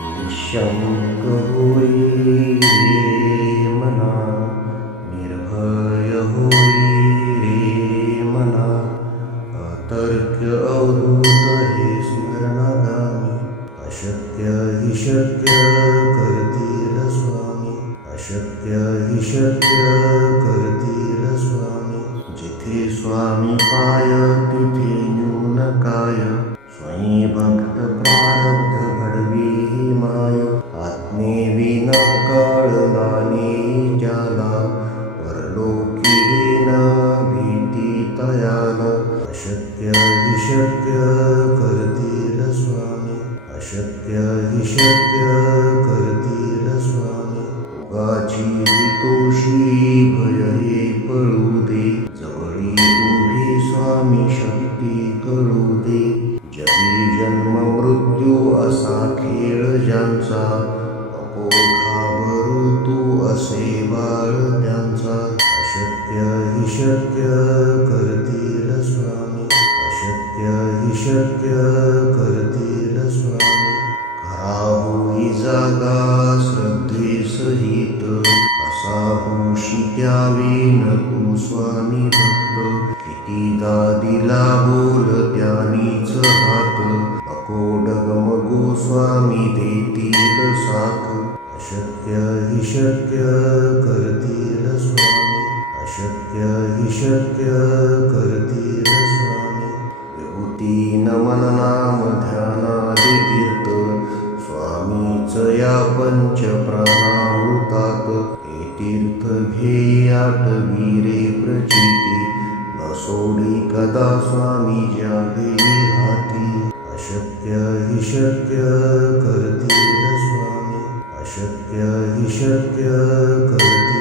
निशंक होई रे मना, निर्भय होई रे मना, अतर्क्य अवधूत हे स्मरणागामी, अशक्य हि शक्य करतील स्वामी, अशक्य हि शक्य करतील स्वामी. जिथे स्वामी पाय तिथे न्यून काय, स्वयं भक्त प्रारब्ध घडवी ही माय. आत्मेविन कळलाने ज्याला, परलोकी न भीती तयाला. अशक्य हि शक्य करतील स्वामी, अशक्य हि शक्य करतील स्वामी. उगाची भीतोषी भय हे पळू दे, जवळी उभी स्वामी शक्ती कळू दे. जगी जन्म मृत्यू असा खेळ ज्यांचा, नको घाबरू तू असे बाळ त्यांचा. अशक्य हि शक्य करतील स्वामी, अशक्य हि शक्य करतील स्वामी. खरा होई जागा श्रद्धे सहित, असा होशी द्यावी न तू स्वामी भक्त. कितीदा दिला बोल त्यानीच हात, नको डगमगू स्वामी देतील साथ. अशक्य हि शक्य करतील स्वामी, अशक्य हि शक्य करतील स्वामी. विभूती नमन नाम ध्यानादि तीर्थ, स्वामीच या पंच प्राणामृतात. हे तीर्थ घेई आठवी रे प्रचिती, न सोडी कदा स्वामी ज्या घेई हाती. अशक्य हि शक्य करतील स्वामी, अशक्य हि शक्य करतील